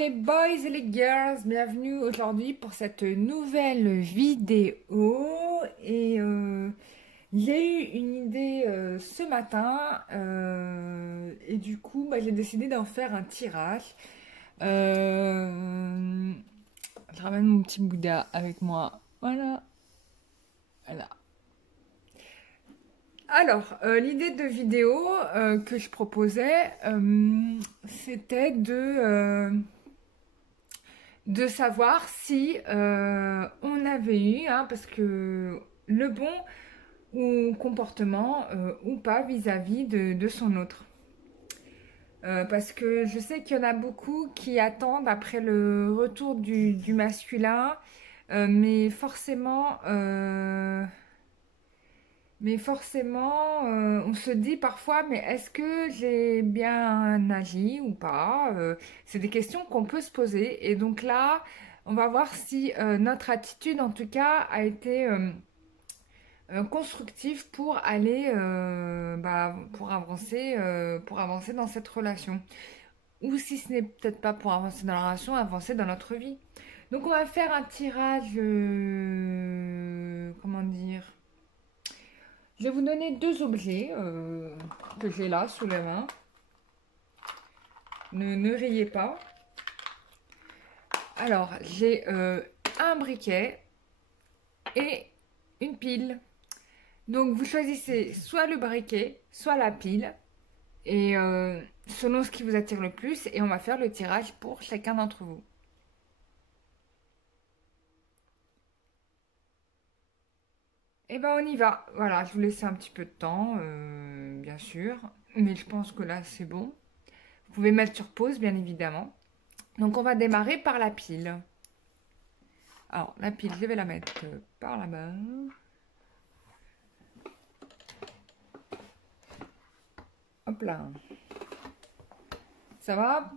les boys et les girls, bienvenue aujourd'hui pour cette nouvelle vidéo. Et j'ai eu une idée ce matin et du coup j'ai décidé d'en faire un tirage. Je ramène mon petit Bouddha avec moi, voilà, voilà. Alors, l'idée de vidéo que je proposais, c'était de savoir si on avait eu, hein, parce que le bon ou comportement ou pas vis-à-vis de son autre. Parce que je sais qu'il y en a beaucoup qui attendent après le retour du masculin, mais forcément, on se dit parfois, mais est-ce que j'ai bien agi ou pas? C'est des questions qu'on peut se poser. Et donc là, on va voir si notre attitude, en tout cas, a été constructive pour aller, pour avancer dans cette relation. Ou si ce n'est peut-être pas pour avancer dans la relation, avancer dans notre vie. Donc on va faire un tirage, comment dire? Je vais vous donner deux objets que j'ai là sous les mains. Ne riez pas. Alors, j'ai un briquet et une pile. Donc, vous choisissez soit le briquet, soit la pile. Et selon ce qui vous attire le plus. Et on va faire le tirage pour chacun d'entre vous. Et ben on y va. Voilà, je vous laisse un petit peu de temps, bien sûr. Mais je pense que là, c'est bon. Vous pouvez mettre sur pause, bien évidemment. Donc, on va démarrer par la pile. Alors, la pile, je vais la mettre par là-bas. Hop là. Ça va?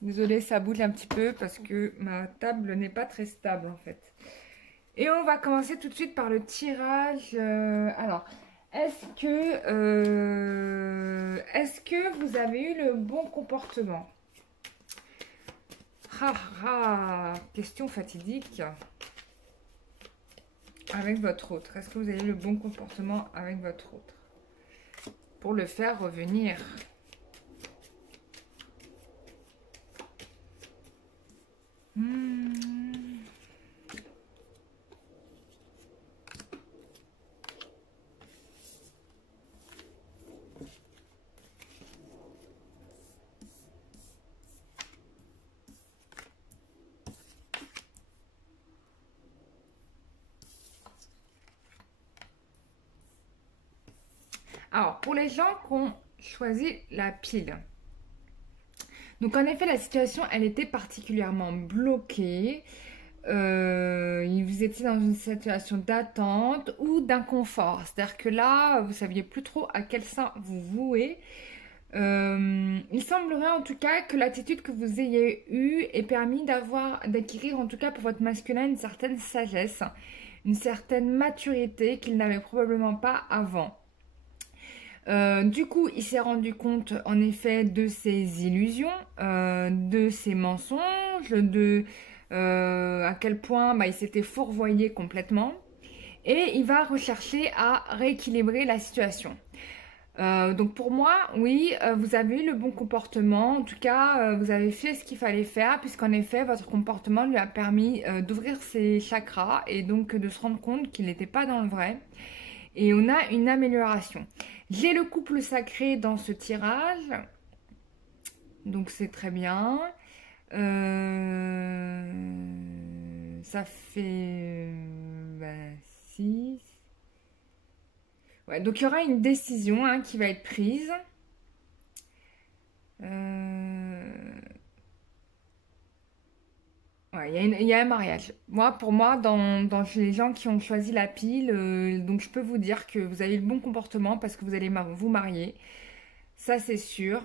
Désolée, ça bouge un petit peu parce que ma table n'est pas très stable, en fait. Et on va commencer tout de suite par le tirage. Alors, est-ce que vous avez eu le bon comportement? Question fatidique. Avec votre autre. Est-ce que vous avez eu le bon comportement avec votre autre? Pour le faire revenir. Alors, pour les gens qui ont choisi la pile. Donc, en effet, la situation, elle était particulièrement bloquée. Vous étiez dans une situation d'attente ou d'inconfort. C'est-à-dire que là, vous saviez plus trop à quel sein vous vouer. Il semblerait en tout cas que l'attitude que vous ayez eue ait permis d'acquérir en tout cas pour votre masculin une certaine sagesse, une certaine maturité qu'il n'avait probablement pas avant. Du coup, il s'est rendu compte en effet de ses illusions, de ses mensonges, de à quel point il s'était fourvoyé complètement. Et il va rechercher à rééquilibrer la situation. Donc pour moi, oui, vous avez eu le bon comportement. En tout cas, vous avez fait ce qu'il fallait faire, puisqu'en effet, votre comportement lui a permis d'ouvrir ses chakras et donc de se rendre compte qu'il n'était pas dans le vrai. Et on a une amélioration. J'ai le couple sacré dans ce tirage. Donc c'est très bien. Ça fait 6. Ouais, donc il y aura une décision qui va être prise. Ouais, il y a un mariage. Pour moi, dans les gens qui ont choisi la pile, donc je peux vous dire que vous avez le bon comportement parce que vous allez vous marier. Ça, c'est sûr.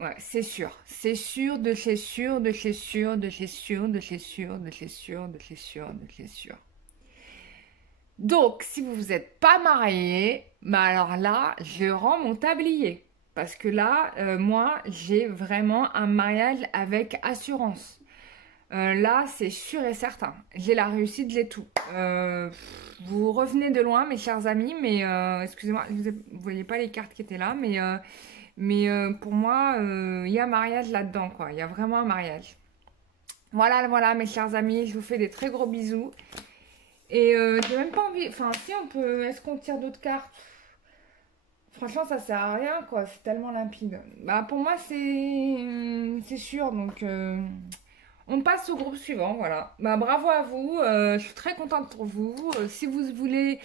Ouais, c'est sûr. C'est sûr de chez sûr, de chez sûr, de chez sûr, de chez sûr, de chez sûr, de chez sûr, de chez sûr. Donc, si vous vous êtes pas marié, alors là, je rends mon tablier. Parce que là, moi, j'ai vraiment un mariage avec assurance. Là, c'est sûr et certain. J'ai la réussite, j'ai tout. Vous revenez de loin, mes chers amis, mais excusez-moi, vous voyez pas les cartes qui étaient là, mais pour moi, il y a un mariage là-dedans, quoi. Il y a vraiment un mariage. Voilà, voilà, mes chers amis, je vous fais des très gros bisous. Et j'ai même pas envie. Enfin, si on peut. Est-ce qu'on tire d'autres cartes? Franchement, ça sert à rien, quoi. C'est tellement limpide. Bah, pour moi, c'est sûr. Donc, on passe au groupe suivant, voilà. Bah, bravo à vous. Je suis très contente pour vous. Si vous voulez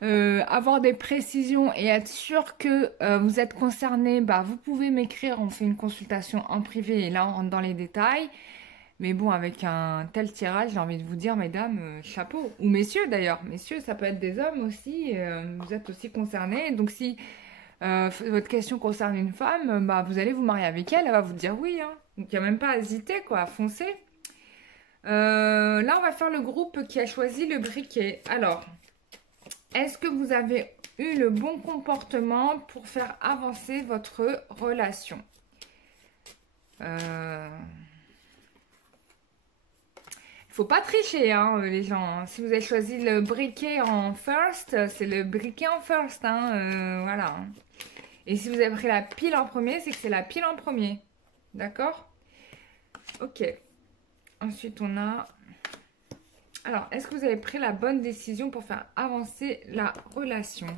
avoir des précisions et être sûr que vous êtes concerné, bah, vous pouvez m'écrire. On fait une consultation en privé et là, on rentre dans les détails. Mais bon, avec un tel tirage, j'ai envie de vous dire, mesdames, chapeau. Ou messieurs d'ailleurs. Messieurs, ça peut être des hommes aussi. Vous êtes aussi concernés. Donc, si votre question concerne une femme, bah, vous allez vous marier avec elle, elle va vous dire oui, hein. Donc il n'y a même pas à hésiter, quoi, foncez. Là, on va faire le groupe qui a choisi le briquet. Alors, est-ce que vous avez eu le bon comportement pour faire avancer votre relation? Il faut pas tricher, hein, les gens, hein. Si vous avez choisi le briquet en first, c'est le briquet en first, hein, voilà, hein. Et si vous avez pris la pile en premier, c'est que c'est la pile en premier. D'accord? Ok. Ensuite, on a... Alors, est-ce que vous avez pris la bonne décision pour faire avancer la relation?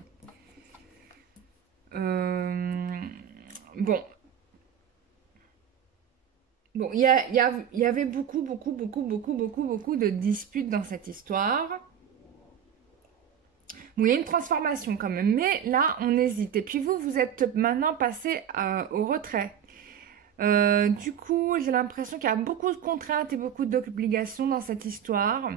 Bon. Bon, il y avait beaucoup de disputes dans cette histoire. Bon, il y a une transformation quand même. Mais là, on hésite. Et puis vous, vous êtes maintenant passé au retrait. Du coup, j'ai l'impression qu'il y a beaucoup de contraintes et beaucoup d'obligations dans cette histoire.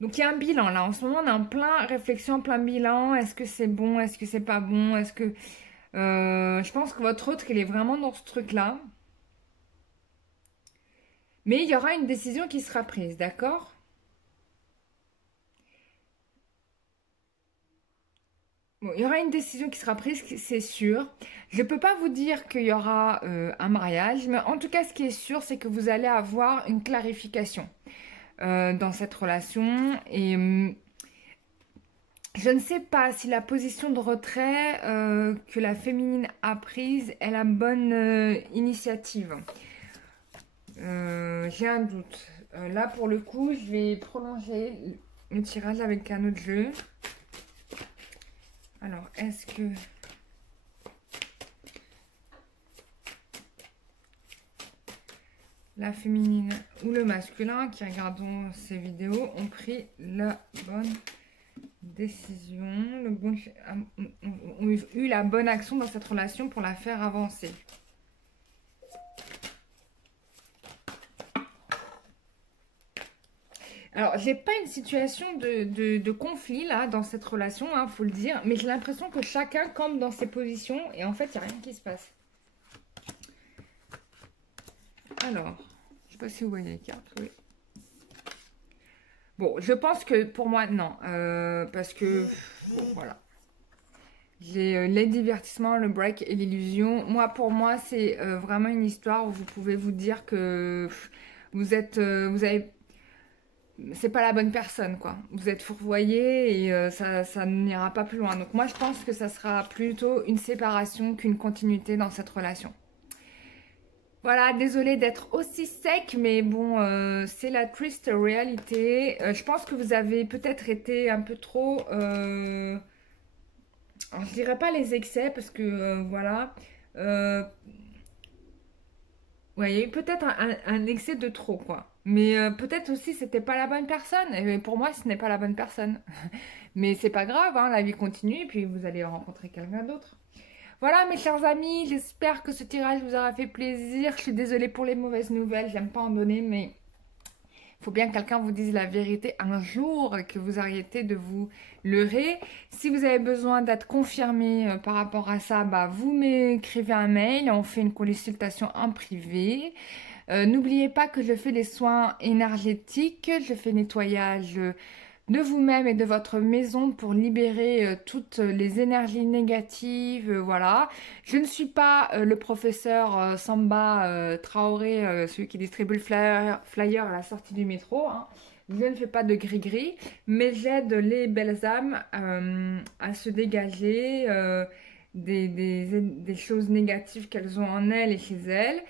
Donc il y a un bilan là. En ce moment, on est en plein réflexion, en plein bilan. Est-ce que c'est bon? Est-ce que c'est pas bon? Est-ce que je pense que votre autre, il est vraiment dans ce truc-là. Mais il y aura une décision qui sera prise, d'accord? Bon, il y aura une décision qui sera prise, c'est sûr. Je ne peux pas vous dire qu'il y aura un mariage, mais en tout cas, ce qui est sûr, c'est que vous allez avoir une clarification dans cette relation. Et je ne sais pas si la position de retrait que la féminine a prise est la bonne initiative. J'ai un doute. Là, pour le coup, je vais prolonger le tirage avec un autre jeu. Alors, est-ce que... la féminine ou le masculin qui regardons ces vidéos ont pris la bonne décision, ont eu la bonne action dans cette relation pour la faire avancer? Alors, j'ai pas une situation de conflit là dans cette relation, hein, faut le dire, mais j'ai l'impression que chacun campe dans ses positions et en fait, il n'y a rien qui se passe. Alors, je sais pas si vous voyez les cartes, oui. Bon, je pense que pour moi, non, parce que, bon, voilà. J'ai les divertissements, le break et l'illusion. Moi, pour moi, c'est vraiment une histoire où vous pouvez vous dire que vous avez c'est pas la bonne personne, quoi. Vous êtes fourvoyé et ça n'ira pas plus loin. Donc moi, je pense que ça sera plutôt une séparation qu'une continuité dans cette relation. Voilà, désolée d'être aussi sec, mais bon, c'est la triste réalité. Je pense que vous avez peut-être été un peu trop... alors, je dirais pas les excès, parce que, voilà... ouais, il y a eu peut-être un excès de trop, quoi. Mais peut-être aussi c'était pas la bonne personne. Et pour moi, ce n'est pas la bonne personne. Mais c'est pas grave, hein, la vie continue et puis vous allez rencontrer quelqu'un d'autre. Voilà, mes chers amis, j'espère que ce tirage vous aura fait plaisir. Je suis désolée pour les mauvaises nouvelles, j'aime pas en donner, mais il faut bien que quelqu'un vous dise la vérité un jour, que vous arrêtez de vous leurrer. Si vous avez besoin d'être confirmé par rapport à ça, bah, vous m'écrivez un mail, on fait une consultation en privé. N'oubliez pas que je fais des soins énergétiques, je fais nettoyage de vous-même et de votre maison pour libérer toutes les énergies négatives, voilà. Je ne suis pas le professeur Samba Traoré, celui qui distribue le flyer à la sortie du métro, hein. Je ne fais pas de gris-gris, mais j'aide les belles âmes à se dégager des choses négatives qu'elles ont en elles et chez elles.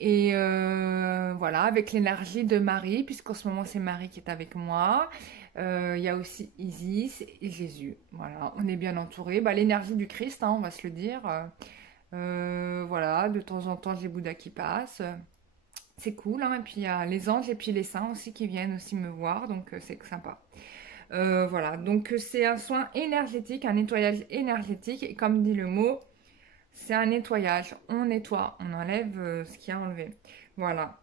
Et voilà, avec l'énergie de Marie, puisqu'en ce moment c'est Marie qui est avec moi. Il y a aussi Isis et Jésus. Voilà, on est bien entouré. Bah, l'énergie du Christ, hein, on va se le dire. Voilà, de temps en temps j'ai Bouddha qui passe. C'est cool, hein. Et puis il y a les anges et puis les saints aussi qui viennent aussi me voir, donc c'est sympa. Voilà, donc c'est un soin énergétique, un nettoyage énergétique. Et comme dit le mot, c'est un nettoyage. On nettoie, on enlève ce qu'il y a enlevé. Voilà.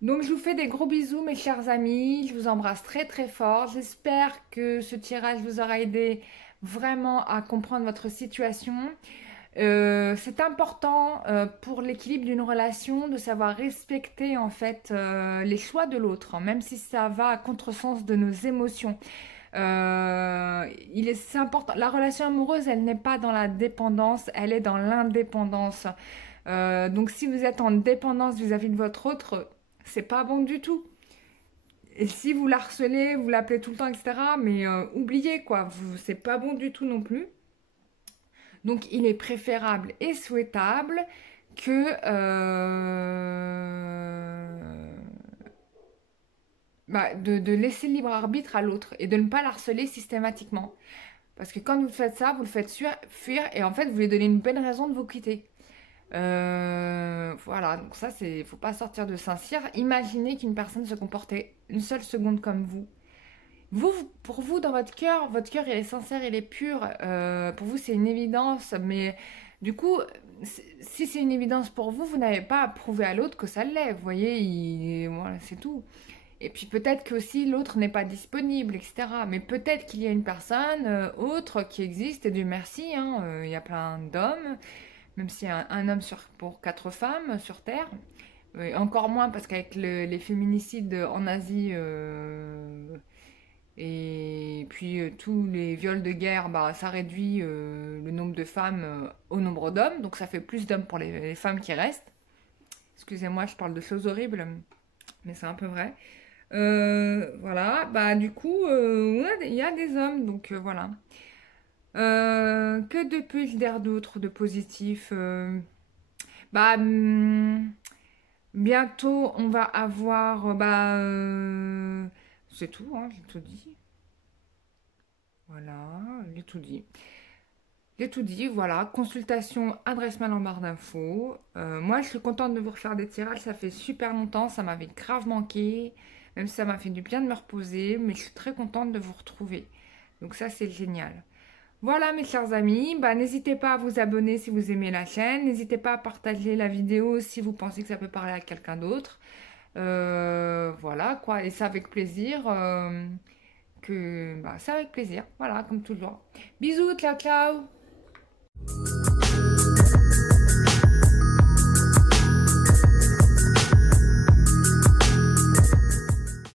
Donc je vous fais des gros bisous mes chers amis. Je vous embrasse très très fort. J'espère que ce tirage vous aura aidé vraiment à comprendre votre situation. C'est important pour l'équilibre d'une relation de savoir respecter en fait les choix de l'autre, hein, même si ça va à contresens de nos émotions. C'est important. La relation amoureuse, elle n'est pas dans la dépendance, elle est dans l'indépendance. Donc si vous êtes en dépendance vis-à-vis de votre autre, c'est pas bon du tout. Et si vous la harcelez, vous l'appelez tout le temps, etc., mais oubliez quoi, c'est pas bon du tout non plus. Donc il est préférable et souhaitable que de laisser libre arbitre à l'autre et de ne pas l'harceler systématiquement. Parce que quand vous faites ça, vous le faites fuir et en fait vous lui donnez une bonne raison de vous quitter. Voilà, donc ça c'est, faut pas sortir de Saint-Cyr. Imaginez qu'une personne se comportait une seule seconde comme vous. Pour vous, dans votre cœur il est sincère, il est pur. Pour vous c'est une évidence, mais du coup, si c'est une évidence pour vous, vous n'avez pas à prouver à l'autre que ça l'est. Vous voyez, voilà, c'est tout. Et puis peut-être que aussi l'autre n'est pas disponible, etc. Mais peut-être qu'il y a une personne autre qui existe, et Dieu merci, hein, il y a plein d'hommes, même s'il y a un homme pour 4 femmes sur Terre. Encore moins parce qu'avec les féminicides en Asie et puis tous les viols de guerre, bah, ça réduit le nombre de femmes au nombre d'hommes. Donc ça fait plus d'hommes pour les femmes qui restent. Excusez-moi, je parle de choses horribles, mais c'est un peu vrai. Voilà, bah du coup, il y a des hommes, donc voilà. Que de plus dire d'autre de positif Bah, bientôt, on va avoir, c'est tout, hein, j'ai tout dit. Voilà, j'ai tout dit. J'ai tout dit, voilà. Consultation, adresse mail en barre d'infos. Moi, je suis contente de vous refaire des tirages. Ça fait super longtemps. Ça m'avait grave manqué. Même si ça m'a fait du bien de me reposer. Mais je suis très contente de vous retrouver. Donc ça, c'est génial. Voilà, mes chers amis. Bah, n'hésitez pas à vous abonner si vous aimez la chaîne. N'hésitez pas à partager la vidéo si vous pensez que ça peut parler à quelqu'un d'autre. Voilà, quoi. Et ça avec plaisir. Ça avec plaisir. Voilà, comme toujours. Bisous, ciao, ciao.